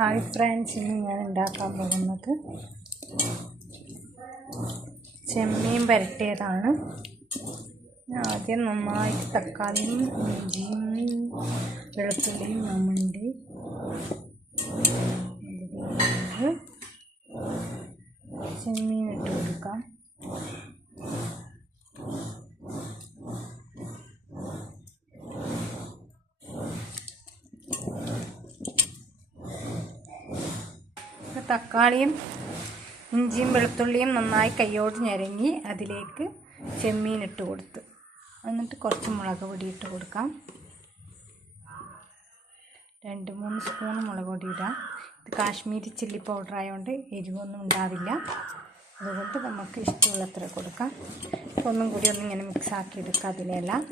Hi friends, ഇന്ന് ഞാൻ ഉണ്ടാക്കാൻ പോകുന്നത് ചെമ്മീൻ പുരട്ടിയതാണ്. ആദ്യം നന്നായിട്ട് തക്കാളിയും ഇഞ്ചിയും വെളുത്തുള്ളിയും നമ്മണ്ടി ചെമ്മീൻ ഇട്ട് കൊടുക്കാം. തക്കാളിയും ഇഞ്ചിയും വെളുത്തുള്ളിയും നന്നായി കൈയോട് ഞരങ്ങി അതിലേക്ക് ചെമ്മീൻ ഇട്ട് കൊടുത്ത്, എന്നിട്ട് കുറച്ച് മുളക് പൊടി ഇട്ട് കൊടുക്കാം. 2-3 സ്പൂൺ മുളക് പൊടി ഇടാം. ഇത് കാശ്മീരി ചില്ലി പൗഡർ ആയതുകൊണ്ട് എരിവൊന്നും ഉണ്ടാവില്ല, അതുകൊണ്ട് നമുക്ക് ഇഷ്ടമുള്ളത്ര കൊടുക്കാം. ഒന്നും കൂടി ഒന്നിങ്ങനെ മിക്സാക്കി എടുക്കാം. അതിനെല്ലാം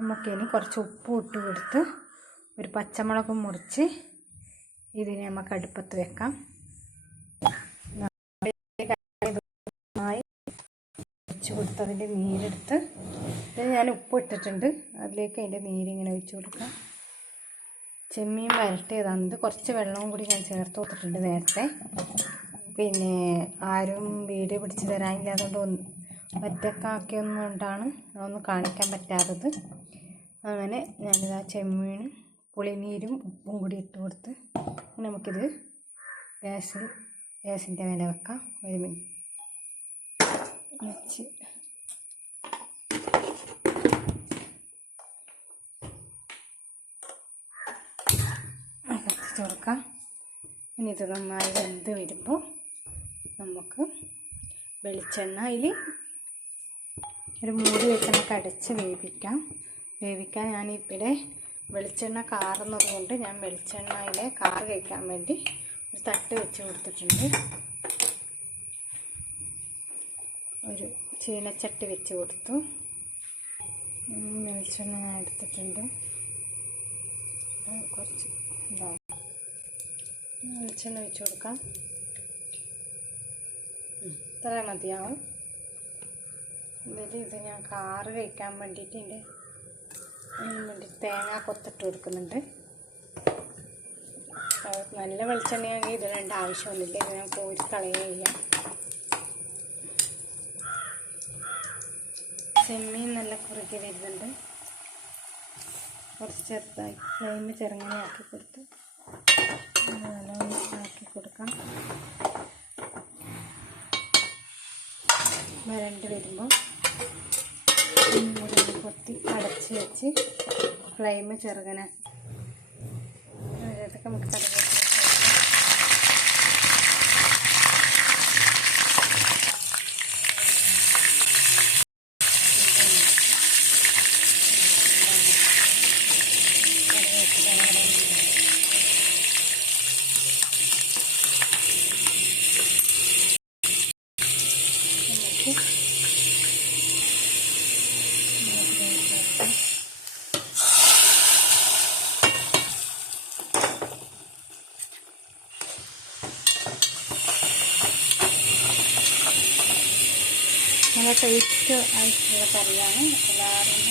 നമുക്കിനി കുറച്ച് ഉപ്പ് ഇട്ട് കൊടുത്ത് ഒരു പച്ചമുളക് മുറിച്ച് ഇതിനെ നമുക്ക് അടുപ്പത്ത് വെക്കാം. ഒഴിച്ച് കൊടുത്ത് അതിൻ്റെ നീരെടുത്ത് ഇത് ഞാൻ ഉപ്പ് ഇട്ടിട്ടുണ്ട്, അതിലേക്ക് അതിൻ്റെ നീരിങ്ങനെ ഒഴിച്ച് കൊടുക്കാം. ചെമ്മീൻ വരട്ടിയതാണ്. ഇത് കുറച്ച് വെള്ളവും കൂടി ഞാൻ ചേർത്ത് കൊടുത്തിട്ടുണ്ട് നേരത്തെ. പിന്നെ ആരും വീഡിയോ പിടിച്ച് തരാനില്ല, അതുകൊണ്ട് ഒറ്റക്കാക്കിയൊന്നും കൊണ്ടാണ് അതൊന്നും കാണിക്കാൻ പറ്റാത്തത്. അങ്ങനെ ഞാനിതാ ചെമ്മീൻ പുളിനീരും ഉപ്പും കൂടി ഇട്ട് കൊടുത്ത് നമുക്കിത് ഗ്യാസിൻ്റെ മേലെ വെക്കാം. 1 മിനിറ്റ് വെച്ച് കത്തിച്ച് കൊടുക്കാം. ഇനി ഇത് നന്നായി വെന്ത് വരുമ്പോൾ നമുക്ക് വെളിച്ചെണ്ണ അതിൽ ഒരു മൂടി വെച്ച് നമുക്ക് അടച്ച് വേവിക്കാൻ ഞാനിവിടെ വെളിച്ചെണ്ണ കാറുന്നത് കൊണ്ട് ഞാൻ വെളിച്ചെണ്ണയിലെ കാറ് കഴിക്കാൻ വേണ്ടി ഒരു തട്ട് വെച്ച് കൊടുത്തിട്ടുണ്ട്. ഒരു ചീനച്ചട്ടി വെച്ച് കൊടുത്തു. വെളിച്ചെണ്ണ ഞാൻ എടുത്തിട്ടുണ്ട്. കുറച്ച് വെളിച്ചെണ്ണ ഒഴിച്ച് കൊടുക്കാം. ഇത്ര മതിയാവും. ഇത് ഞാൻ കാറ് കഴിക്കാൻ വേണ്ടിയിട്ട് അതിന് വേണ്ടി തേങ്ങ കൊത്തിട്ട് കൊടുക്കുന്നുണ്ട്. നല്ല വെളിച്ചെണ്ണയാണെങ്കിൽ ഇതിടേണ്ട ആവശ്യമൊന്നുമില്ല, ഇത് ഞാൻ കോരി കളയുകയില്ല. ചെമ്മീൻ നല്ല കുറുകി വരുന്നുണ്ട്. കുറച്ച് ചെറുതായി ഫ്ലെയിം ചെറുങ്ങനെ ആക്കി കൊടുത്ത് നല്ലോണം ആക്കി കൊടുക്കാം. വരണ്ട് വരുമ്പോൾ കൊത്തി അടച്ച് വെച്ച് ഫ്ലെയിം ചെറുങ്ങനെ അതൊക്കെ നമുക്ക് കറിവേപ്പില നല്ല ടേസ്റ്റ് ആയിട്ടുള്ള കറിയാണ്. എല്ലാവരും